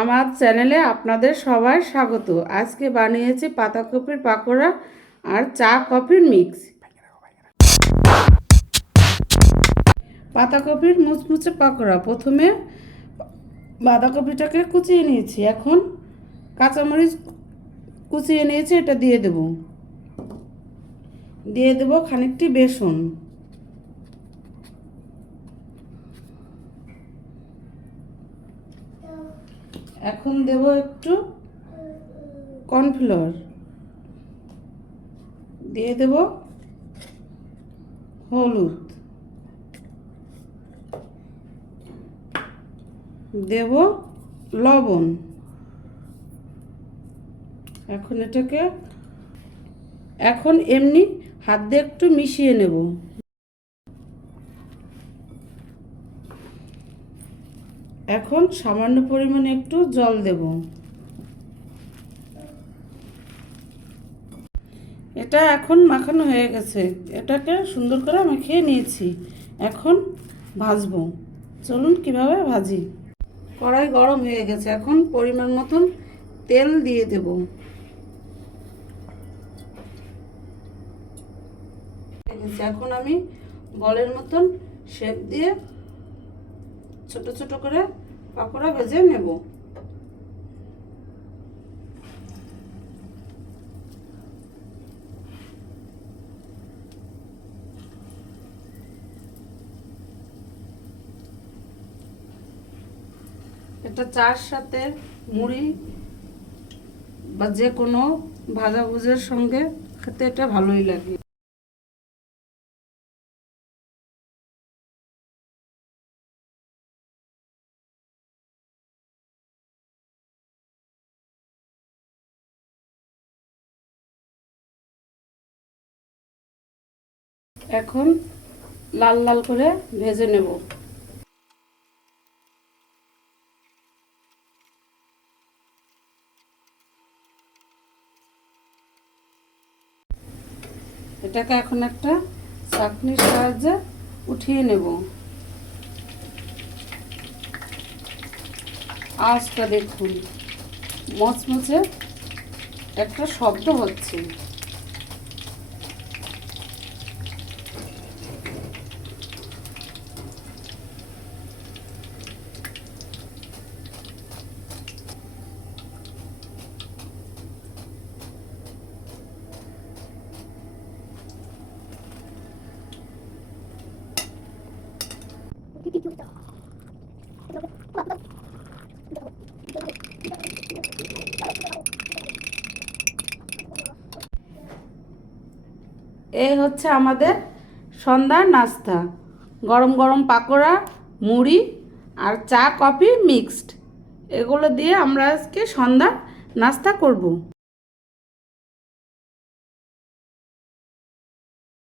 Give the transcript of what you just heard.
আমার চ্যানেলে আপনাদের সবাই স্বাগত। আজকে বানিয়েছি পাতাকপির পাকোড়া আর চা কফির মিক্স। পাতাকপির মুচমুচে পাকোড়া। প্রথমে বাঁধাকপিটাকে কুচিয়ে নিয়েছি, এখন কাঁচামরিচ কুচিয়ে নিয়েছি, এটা দিয়ে দেব খানিকটি বেসন, এখন দেব একটু কর্নফ্লাওয়ার, দিয়ে দেব হলুদ, দেব লবণ। এখন এমনি হাত দিয়ে একটু মিশিয়ে নেব। এখন সামান্য পরিমাণে একটু জল দেব। এটা এখন মাখানো হয়ে গেছে, এটাকে সুন্দর করে মাখিয়ে নিয়েছি। এখন ভাজবো, চলুন কিভাবে ভাজি। কড়াই গরম হয়ে গেছে, এখন পরিমাণ মতন তেল দিয়ে দেব। এখন আমি বলের মতন শেপ দিয়ে ছোট ছোট করে পাকোড়া ভেজে নেব। এটা চার সাথে মুড়ি বা যে কোনো ভাজা ভুজের সঙ্গে খেতে এটা ভালোই লাগে। এখন লাল লাল করে ভেজে নেব। এটাকে এখন একটা চাটনির সাহায্যে উঠিয়ে নেব। আঁচটা দেখুন, মচমচে একটা শব্দ হচ্ছে। এই হচ্ছে আমাদের সন্ধ্যার নাস্তা, গরম গরম পাকোড়া, মুড়ি আর চা কফি মিক্সড। এগুলো দিয়ে আমরা আজকে সন্ধ্যার নাস্তা করব।